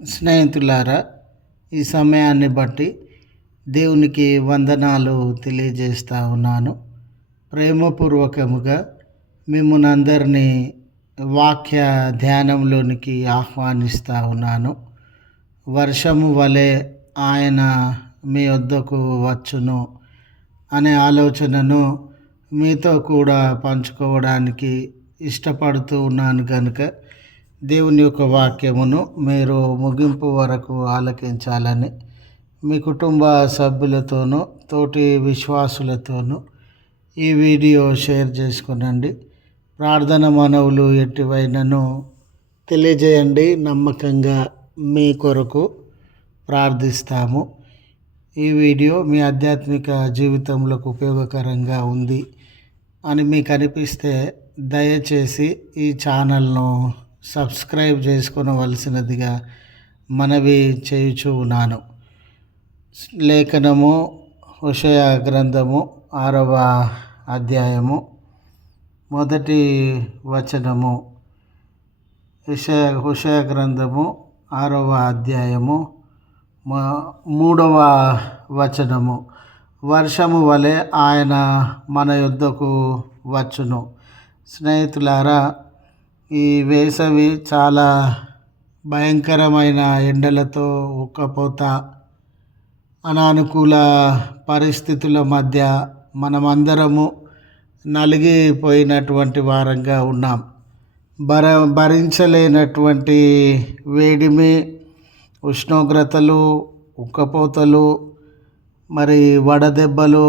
స్నేహితులారా, ఈ సమయాన్ని బట్టి దేవునికి వందనాలు తెలియజేస్తా ఉన్నాను. ప్రేమపూర్వకముగా మిమ్మల్ని అందరినీ వాక్య ధ్యానంలోనికి ఆహ్వానిస్తూ ఉన్నాను. వర్షము వలె ఆయన మీ వద్దకు వచ్చును అనే ఆలోచనను మీతో కూడా పంచుకోవడానికి ఇష్టపడుతూ ఉన్నాను కనుక దేవుని యొక్క వాక్యమును మీరు ముగింపు వరకు ఆలకించాలని మీ కుటుంబ సభ్యులతోనూ తోటి విశ్వాసులతోనూ ఈ వీడియో షేర్ చేసుకునండి. ప్రార్థన మనవులు ఎటువైనను తెలియజేయండి. నమ్మకంగా మీ కొరకు ప్రార్థిస్తాము. ఈ వీడియో మీ ఆధ్యాత్మిక జీవితంలోకి ఉపయోగకరంగా ఉంది అని మీకు అనిపిస్తే దయచేసి ఈ ఛానల్ను సబ్స్క్రైబ్ చేసుకొనవలసినదిగా మనవి చేయుచు ఉన్నాను. లేఖనము హోషేయ గ్రంథము 6వ అధ్యాయము 1వ వచనము. హోషేయ గ్రంథము 6వ అధ్యాయము 3వ వచనము. వర్షము వలె ఆయన మన యొద్దకు వచ్చును. స్నేహితులారా, ఈ వేసవి చాలా భయంకరమైన ఎండలతో ఉక్కపోత అనానుకూల పరిస్థితుల మధ్య మనమందరము నలిగిపోయినటువంటి వారంగా ఉన్నాం. భరించలేనటువంటి వేడిమి, ఉష్ణోగ్రతలు, ఉక్కపోతలు, మరి వడదెబ్బలు,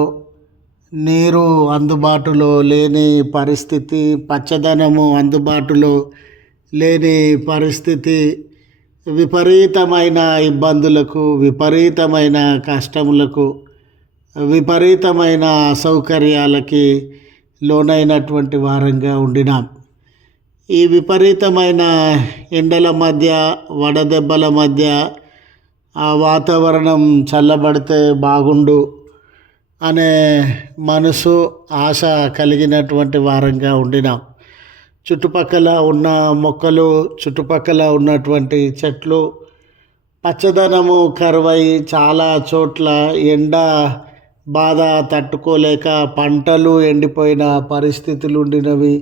నీరు అందుబాటులో లేని పరిస్థితి, పచ్చదనము అందుబాటులో లేని పరిస్థితి, విపరీతమైన ఇబ్బందులకు, విపరీతమైన కష్టములకు, విపరీతమైన అసౌకర్యాలకి లోనైనటువంటి వారంగా ఉండినాం. ఈ విపరీతమైన ఎండల మధ్య, వడదెబ్బల మధ్య ఆ వాతావరణం చల్లబడితే బాగుండు అనే మనసు, ఆశ కలిగినటువంటి వారంగా ఉండినాం. చుట్టుపక్కల ఉన్న మొక్కలు, చుట్టుపక్కల ఉన్నటువంటి చెట్లు పచ్చదనము కరువై చాలా చోట్ల ఎండ బాధ తట్టుకోలేక పంటలు ఎండిపోయిన పరిస్థితులు ఉండినవి,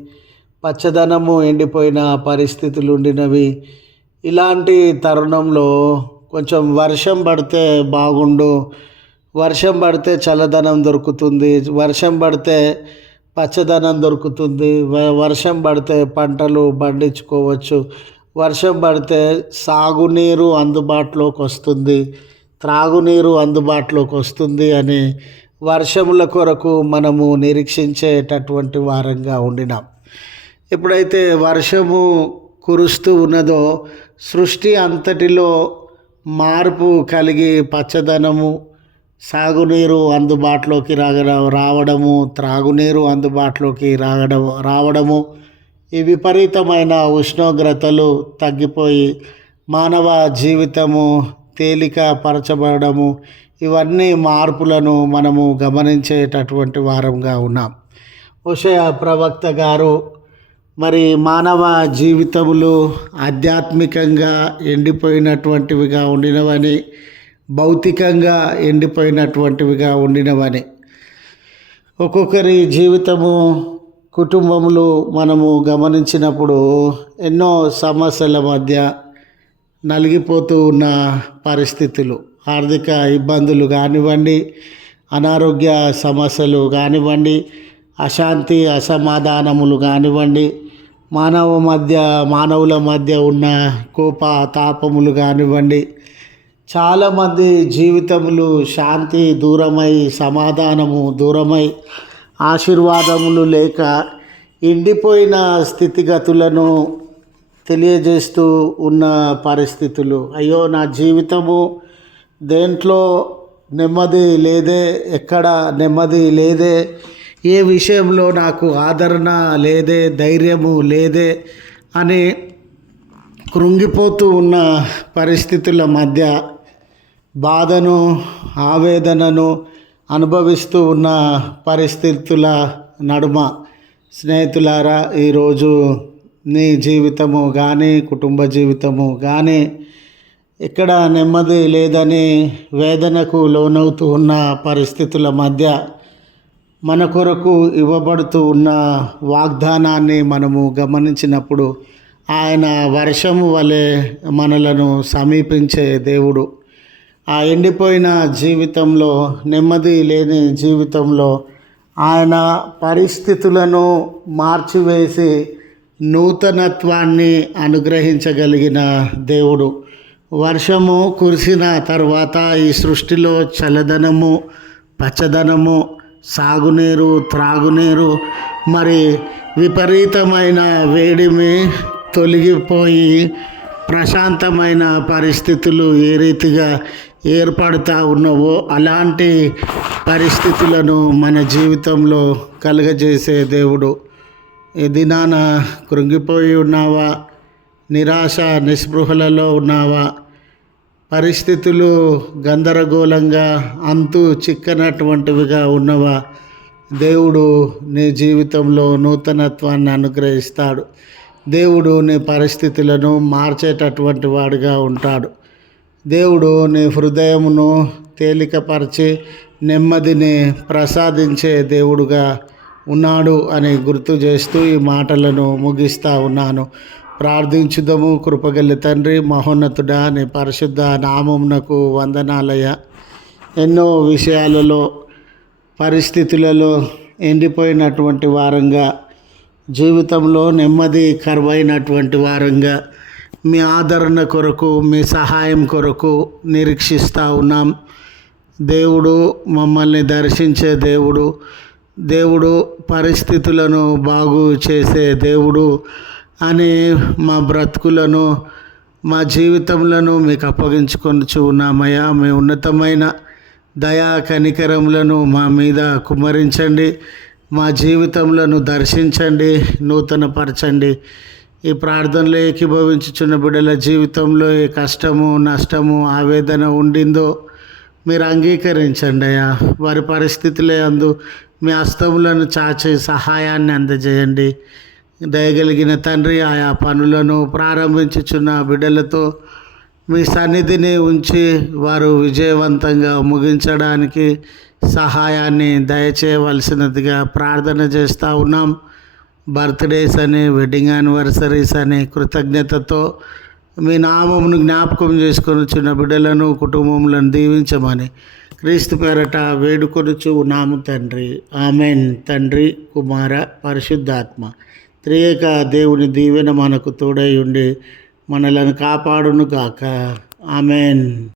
పచ్చదనము ఎండిపోయిన పరిస్థితులు ఉండినవి. ఇలాంటి తరుణంలో కొంచెం వర్షం పడితే బాగుండు, వర్షం పడితే చల్లదనం దొరుకుతుంది, వర్షం పడితే పచ్చదనం దొరుకుతుంది, వర్షం పడితే పంటలు పండించుకోవచ్చు, వర్షం పడితే సాగునీరు అందుబాటులోకి వస్తుంది, త్రాగునీరు అందుబాటులోకి వస్తుంది అని వర్షముల కొరకు మనము నిరీక్షించేటటువంటి వారంగా ఉండినాం. ఎప్పుడైతే వర్షము కురుస్తూ ఉన్నదో సృష్టి అంతటిలో మార్పు కలిగి పచ్చదనము, సాగునీరు అందుబాటులోకి రావడము, త్రాగునీరు అందుబాటులోకి రావడము, ఈ విపరీతమైన ఉష్ణోగ్రతలు తగ్గిపోయి మానవ జీవితము తేలిక పరచబడము, ఇవన్నీ మార్పులను మనము గమనించేటటువంటి వారంగా ఉన్నాం. హోషేయ ప్రవక్త గారు మరి మానవ జీవితములు ఆధ్యాత్మికంగా ఎండిపోయినటువంటివిగా ఉండినవని, భౌతికంగా ఎండిపోయినటువంటివిగా ఉండినవని, ఒక్కొక్కరి జీవితము, కుటుంబములు మనము గమనించినప్పుడు ఎన్నో సమస్యల మధ్య నలిగిపోతూ ఉన్న పరిస్థితులు, ఆర్థిక ఇబ్బందులు కానివ్వండి, అనారోగ్య సమస్యలు కానివ్వండి, అశాంతి అసమాధానములు కానివ్వండి, మానవుల మధ్య ఉన్న కోప తాపములు కానివ్వండి, చాలామంది జీవితములు శాంతి దూరమై, సమాధానము దూరమై, ఆశీర్వాదములు లేక ఎండిపోయిన స్థితిగతులను తెలియజేస్తూ ఉన్న పరిస్థితులు. అయ్యో, నా జీవితము దేంట్లో నెమ్మది లేదే, ఎక్కడ నెమ్మది లేదే, ఏ విషయంలో నాకు ఆదరణ లేదే, ధైర్యము లేదే అని కృంగిపోతూ ఉన్న పరిస్థితుల మధ్య బాధను, ఆవేదనను అనుభవిస్తూ ఉన్న పరిస్థితుల నడుమ స్నేహితులారా, ఈరోజు నీ జీవితము కానీ, కుటుంబ జీవితము కానీ ఇక్కడ నెమ్మది లేదని వేదనకు లోనవుతూ ఉన్న పరిస్థితుల మధ్య మన కొరకు ఇవ్వబడుతూ ఉన్న వాగ్దానాన్ని మనము గమనించినప్పుడు ఆయన వర్షము వలె మనలను సమీపించే దేవుడు. ఆ ఎండిపోయిన జీవితంలో, నెమ్మది లేని జీవితంలో ఆయన పరిస్థితులను మార్చివేసి నూతనత్వాన్ని అనుగ్రహించగలిగిన దేవుడు. వర్షము కురిసిన తర్వాత ఈ సృష్టిలో చల్లదనము, పచ్చదనము, సాగునీరు, త్రాగునీరు, మరి విపరీతమైన వేడిమి తొలగిపోయి ప్రశాంతమైన పరిస్థితులు ఏ రీతిగా ఏర్పడుతూ ఉన్నవో అలాంటి పరిస్థితులను మన జీవితంలో కలుగజేసే దేవుడు. ఈ దినాన కృంగిపోయి ఉన్నావా? నిరాశ నిస్పృహలలో ఉన్నావా? పరిస్థితులు గందరగోళంగా అంతు చిక్కనటువంటివిగా ఉన్నవా? దేవుడు నీ జీవితంలో నూతనత్వాన్ని అనుగ్రహిస్తాడు. దేవుడు నీ పరిస్థితులను మార్చేటటువంటి వాడుగా ఉంటాడు. దేవుడు నీ హృదయమును తేలికపరిచి నెమ్మదిని ప్రసాదించే దేవుడుగా ఉన్నాడు అని గుర్తు చేస్తూ ఈ మాటలను ముగిస్తూ ఉన్నాను. ప్రార్థించుదము. కృపగల తండ్రి, మహోన్నతుడా, నీ పరిశుద్ధ నామమునకు వందనాలయ. ఎన్నో విషయాలలో, పరిస్థితులలో ఎండిపోయినటువంటి వారంగా, జీవితంలో నెమ్మది కరువైనటువంటి వారంగా మీ ఆదరణ కొరకు, మీ సహాయం కొరకు నిరీక్షిస్తూ ఉన్నాం. దేవుడు మమ్మల్ని దర్శించే దేవుడు, దేవుడు పరిస్థితులను బాగు చేసే దేవుడు అని మా బ్రతుకులను, మా జీవితములను మీకు అప్పగించుకొనుచు ఉన్నామయ్యా. మీ ఉన్నతమైన దయా కనికరములను మా మీద కుమ్మరించండి. మా జీవితములను దర్శించండి, నూతనపరచండి. ఈ ప్రార్థనలో ఏకీభవించుచున్న బిడ్డల జీవితంలో ఏ కష్టము, నష్టము, ఆవేదన ఉండిందో మీరు అంగీకరించండి అయ్యా. వారి పరిస్థితులే అందు మీ హస్తములను చాచి సహాయాన్ని అందజేయండి. దయగలిగిన తండ్రి, ఆయా పనులను ప్రారంభించుచున్న బిడ్డలతో మీ సన్నిధిని ఉంచి వారు విజయవంతంగా ముగించడానికి సహాయాన్ని దయచేయవలసినదిగా ప్రార్థన చేస్తూ ఉన్నాం. బర్త్డేస్ అని, వెడ్డింగ్ యానివర్సరీస్ అని కృతజ్ఞతతో మీ నామమును జ్ఞాపకం చేసుకొనిచున్న బిడ్డలను, కుటుంబములను దీవించమని క్రీస్తు పేరట వేడుకొనుచు ఉన్నాము తండ్రి. ఆమెన్. తండ్రి, కుమార, పరిశుద్ధాత్మ త్రియేక దేవుని దీవెన మనకు తోడై ఉండి మనలను కాపాడును గాక. ఆమెన్.